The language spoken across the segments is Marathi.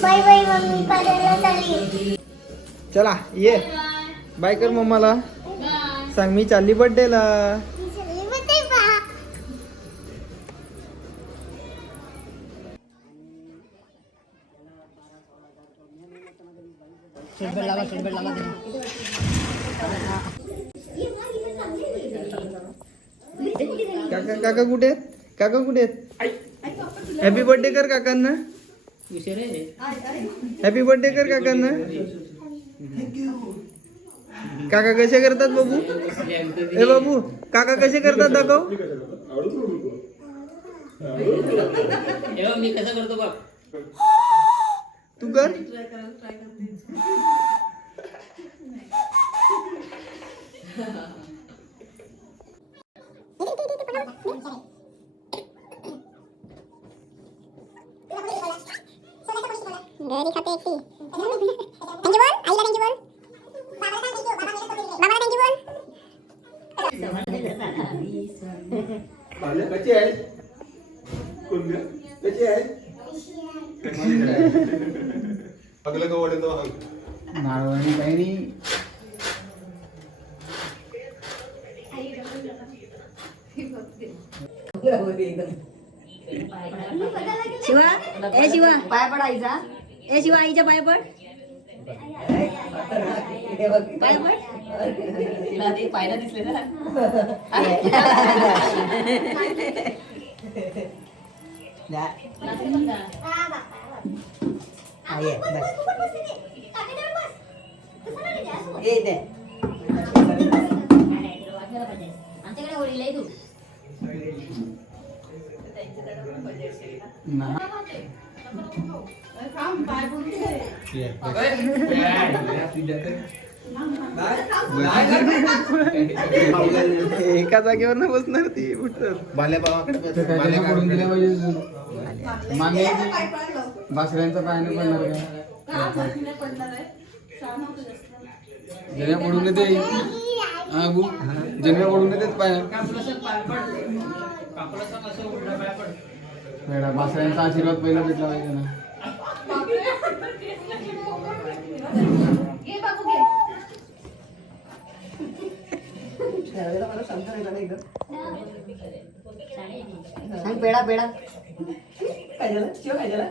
बाय बाय मम्मी पार्लरला चालली. चला ये बाय कर मम्माला. सांग मी चालली बर्थडेला. काका काका कुठे आहेत? काका कुठे आहेत? हॅपी बर्थडे कर काकांना. हॅपी बर्थडे कर काकांना. काका कसे करतात बाबू? ए बाबू काका कसे करतात दाखव. मी कसं करतो बघ. तू कर. घरी खाते एकटी. थँक्यू बोल आईला. थँक्यू बोल बाबाला. थँक्यू बोल. कशी आहे? कशी आहे? नारळाने काही नाही. शिवा ए शिवा पाया पड आईचा. ए शिवा आईच्या पाया पड. पाया पड. पायला दिसले ना. आमच्याकडे होळीला आहे तू. एका जागेवर न बसणार ती उठत. बासऱ्यांचा पाय नाही पडणार का? जन्या पडून येते. जन्या पडून येतेच पाय. बासऱ्यांचा आशीर्वाद पहिला भेटला पाहिजे ना. सांग पेडा पेडा. काय झालं शिव? काय झालं?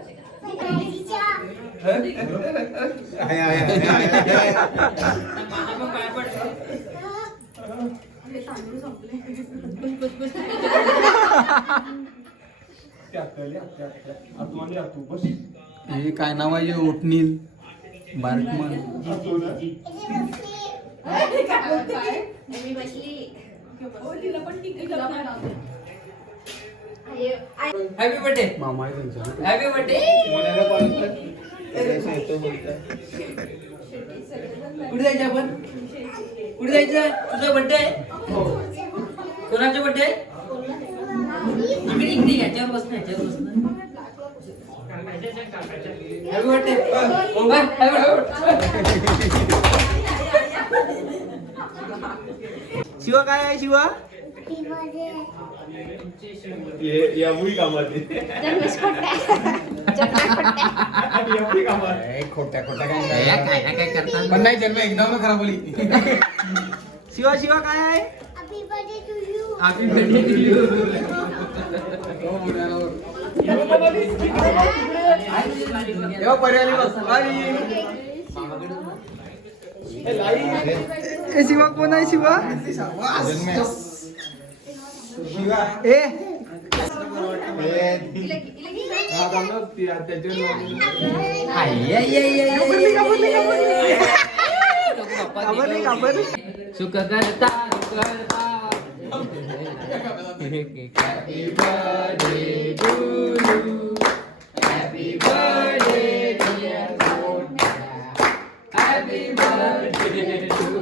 हे काय नाव आहे? ओटनील बार्कमन. Happy birthday. मामा आहे त्यांचा. Happy birthday. कुठे जायचं आपण? कुठे जायचं? तुझा बर्थडे आहे? कोणाचा बर्थडे आहे? इकडे इकडे याच्यावर बस ना. याच्यावर बस ना. Happy birthday. शिवा काय आहे? शिवा या मुली कामात खोट्या खोट्या काय करतात पण नाही. जन्म एकदम खराब बोली. शिवा शिवा काय आहे? Happy birthday to you. Happy birthday to you. पर्याली बस. शिवा कोण आहे? शिवा ए सुख करता Happy birthday to you. Happy birthday dear Sonia. Happy birthday to you.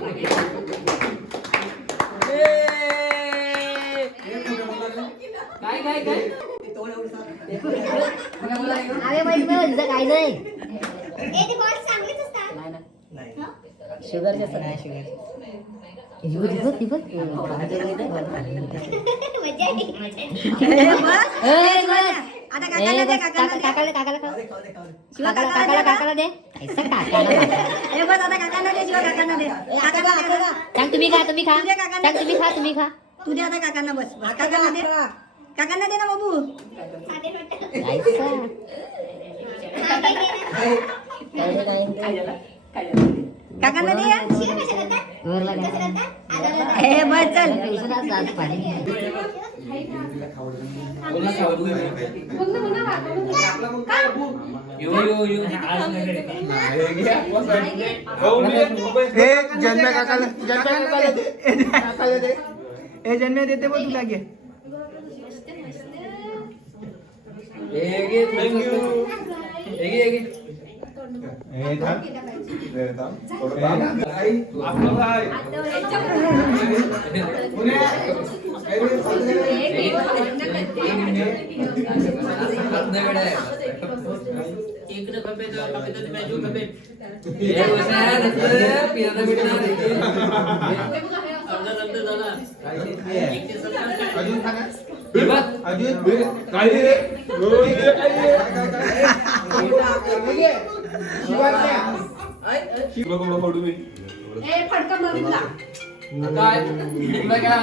काय अरे बाई तुझं काय नाही. ते बॉस चांगलेच असतात. शुगर जास्त नाही. शुगर आता काकाला दे, काकाला दे. शिवा काकाला दे. ए बस आता काकांना दे, शिवा काकांना दे. सांग तुम्ही खा तुम्ही खा तू दे काकांना सांग दे. तुम्ही खा तुम्ही खा तू दे आता काकांना बस. काकांना दे. काकांना दे ना बाबू. काकांना दे या. ए बस चल. जन्म्या काकाला दे. ए जन्म्या देते बघ तुला घे. इकडे खपे तर बाजू खपे हे वसार पियाला अर्धा झाला अजून खाना अजून काय रे काय तुला काय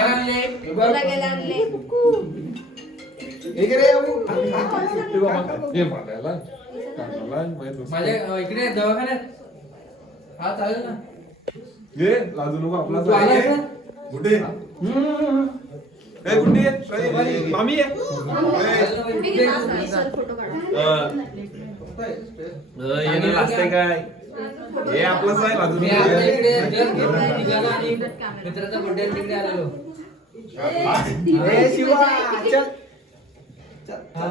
आणले तुला काय आणले माझ्या इकडे दवाखान्यात हा चालेल ना घे लाजू नको आपला तू आलाय का? कुठे कुठे मामी आहे लागतंय काय हे आपलंच आहे लाजू मी आता नको इकडे जर निघाला आणि मित्राचा बर्थडे तिकडे आलेलो ए शिवा चल. हा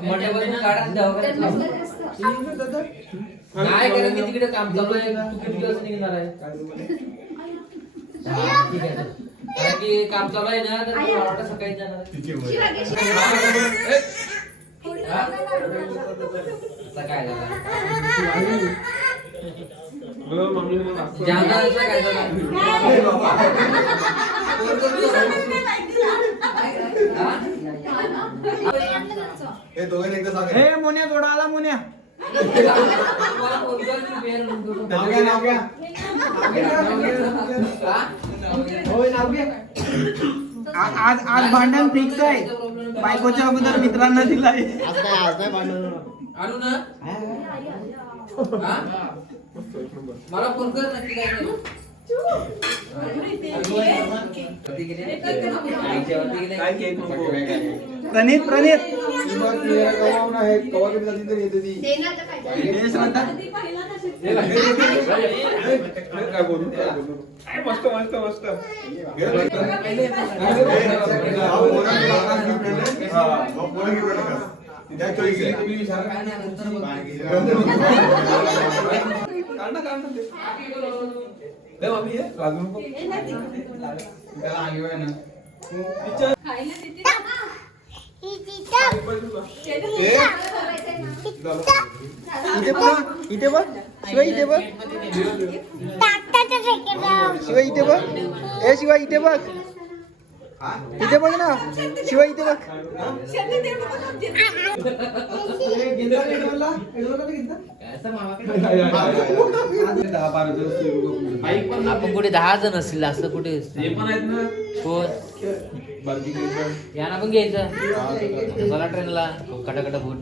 मोठ्यापासून काढा दवाखान्यात काय करेल मी तिकडे काम चालू आहे तू किती दिवस निघणार आहे हा, ठीक आहे कारण की काम चालू आहे ना तर मला वाटतं सकाळी जाणार आहे. हा? आता काय झालं जामदारचा काय झालं हे दोघे एकदा सांग ए मोन्या जोडा आला मोन्या. तुम्हाला फोन कर, मी बेर म्हणतो. नाव घ्या. होय नाव घ्या. आज भांडण फिक्स आहे. बायकोच्या अगोदर मित्रांना दिलाय. आणू ना हा? मला फोन कर नक्की काय करू काय केक नको प्रणित काय बोलू मस्त मस्त मस्त राजू नको इथे बघ शिवा इथे बघ शिवा इथे बघ ए शिवा इथे बघ इथे बघ ना शिवा इथे बघ आपण कुठे 10 जण असतील असं कुठे हे पण आहेत ना कोण बाकी यांना पण घ्यायचं चला ट्रेनला कटाकटा बोट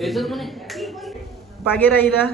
याच म्हणे पागे राहिला